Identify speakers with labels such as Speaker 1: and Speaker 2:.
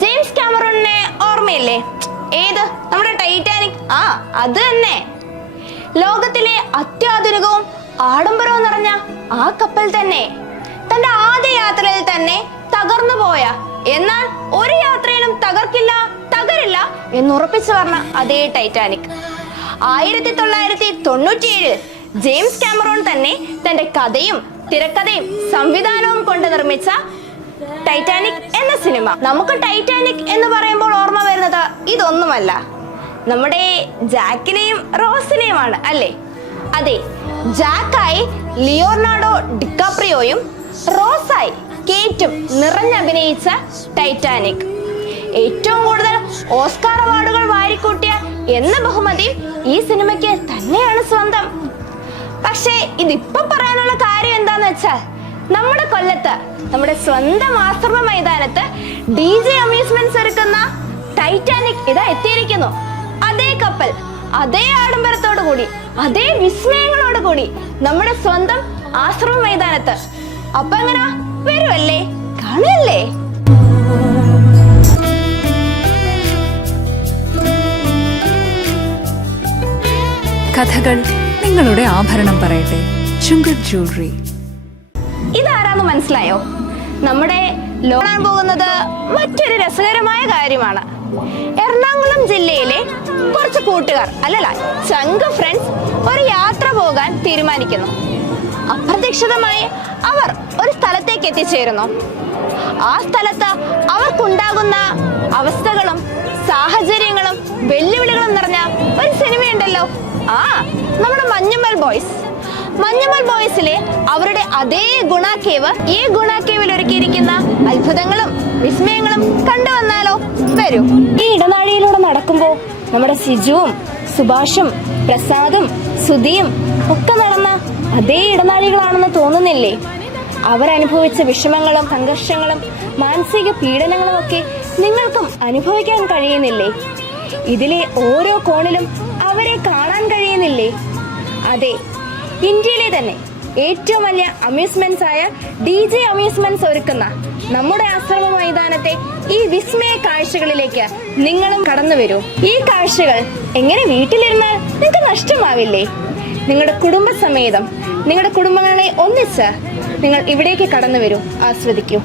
Speaker 1: James കാമറൂണിനെ ഓർമ്മയില്ലേ? ഏത്? നമ്മുടെ ടൈറ്റാനിക്. ആ അത് തന്നെ. ലോകത്തിലെ അത്യാധുനികവും ആഡംബരവും നിറഞ്ഞ ആ കപ്പൽ തന്നെ. തന്റെ ആദ്യ യാത്രയിൽ തന്നെ തകർന്നു പോയ. എന്നാൽ ഒരു യാത്രയിലും തകർക്കില്ല തകരില്ല എന്നുറപ്പിച്ചു പറഞ്ഞ അതേ ടൈറ്റാനിക്. ആയിരത്തി തൊള്ളായിരത്തി തൊണ്ണൂറ്റിയേഴിൽ ജെയിംസ് കാമറോൺ തന്നെ തന്റെ കഥയും തിരക്കഥയും സംവിധാനവും കൊണ്ട് നിർമ്മിച്ച ടൈറ്റാനിക് എന്ന സിനിമ. നമുക്ക് ടൈറ്റാനിക് എന്ന് പറയുമ്പോൾ ഓർമ്മ വരുന്നത് ഇതൊന്നുമല്ല. നമ്മുടെ ജാക്കിനെയും റോസിനെയുമാണ് അല്ലേ? അതെ ജാക്കായി ലിയോർണാഡോ ഡിക്കാപ്രിയോയും റോസായി കേറ്റും നിറഞ്ഞഭിനയിച്ച ടൈറ്റാനിക് ഏറ്റവും കൂടുതൽ ഓസ്കാർ അവാർഡുകൾ വാരിക്കൂട്ടിയ എന്ന ബഹുമതി ഈ സിനിമയ്ക്ക് തന്നെയാണ് സ്വന്തം. പക്ഷേ ഇതിപ്പോ പറയാനുള്ള കാര്യം എന്താന്ന് വെച്ചാൽ നമ്മുടെ കൊല്ലത്ത് നമ്മുടെ സ്വന്തം ആശ്രമ മൈതാനത്ത് ഡി ജെ അമ്യൂസ്മെന്റ്സ് ഒരുക്കുന്ന ടൈറ്റാനിക് ഇതാ എത്തിയിരിക്കുന്നു. അതേ കപ്പൽ അതേ ആഡംബരത്തോടു കൂടി അതേ വിസ്മയങ്ങളോട് കൂടി നമ്മുടെ സ്വന്തം ആശ്രമ മൈതാനത്ത്. അപ്പൊ എങ്ങനെ? വരുമല്ലേ കാണുമല്ലേ
Speaker 2: കഥകൾ നിങ്ങളുടെ ആഭരണം പറയട്ടെ. ചുങ്കത് ജ്വല്ലറി.
Speaker 1: ഇതാരാന്ന് മനസ്സിലായോ? നമ്മുടെ ലോണാൻ പോകുന്നത് മറ്റൊരു രസകരമായ കാര്യമാണ്. എറണാകുളം ജില്ലയിലെ കുറച്ച് കൂട്ടുകാർ അല്ലല്ല ചങ്ക് ഫ്രണ്ട്സ് ഒരു യാത്ര പോകാൻ തീരുമാനിക്കുന്നു. അപ്രതീക്ഷിതമായി അവർ ഒരു സ്ഥലത്തേക്ക് എത്തിച്ചേരുന്നു. ആ സ്ഥലത്ത് അവർക്കുണ്ടാകുന്ന അവസ്ഥകളും സാഹചര്യങ്ങളും വെല്ലുവിളികളും നിറഞ്ഞ ഒരു സിനിമയുണ്ടല്ലോ ആ നമ്മുടെ മഞ്ഞുമൽ ബോയ്സ് മഞ്ഞമ്മൽ ബോയ്സിലെ അവരുടെ അതേ ഗുണാക്കേവ് ഈ ഗുണാക്കേവിൽ ഒരുക്കിയിരിക്കുന്ന അത്ഭുതങ്ങളും വിസ്മയങ്ങളും കണ്ടുവന്നാലോ വരൂ. ഈ ഇടനാഴിയിലൂടെ നടക്കുമ്പോ നമ്മുടെ സിജുവും സുഭാഷും പ്രസാദും സുധിയും ഒക്കെ നടന്ന അതേ ഇടനാഴികളാണെന്ന് തോന്നുന്നില്ലേ? അവരനുഭവിച്ച വിഷമങ്ങളും സംഘർഷങ്ങളും മാനസിക പീഡനങ്ങളും ഒക്കെ നിങ്ങൾക്കും അനുഭവിക്കാൻ കഴിയുന്നില്ലേ? ഇതിലെ ഓരോ കോണിലും അവരെ കാണാൻ കഴിയുന്നില്ലേ? അതെ ഇന്ത്യയിലെ തന്നെ ഏറ്റവും വലിയ അമ്യൂസ്മെന്റ്സ് ആയ ഡി ജെ അമ്യൂസ്മെന്റ്സ് ഒരുക്കുന്ന നമ്മുടെ ആശ്രമ മൈതാനത്തെ ഈ വിസ്മയ കാഴ്ചകളിലേക്ക് നിങ്ങളും കടന്നു വരൂ. ഈ കാഴ്ചകൾ എങ്ങനെ വീട്ടിലിരുന്നാൽ നിങ്ങൾക്ക് നഷ്ടമാവില്ലേ? നിങ്ങളുടെ കുടുംബസമേതം നിങ്ങളുടെ കുടുംബങ്ങളെ ഒന്നിച്ച് നിങ്ങൾ ഇവിടേക്ക് കടന്നു വരൂ. ആസ്വദിക്കൂ.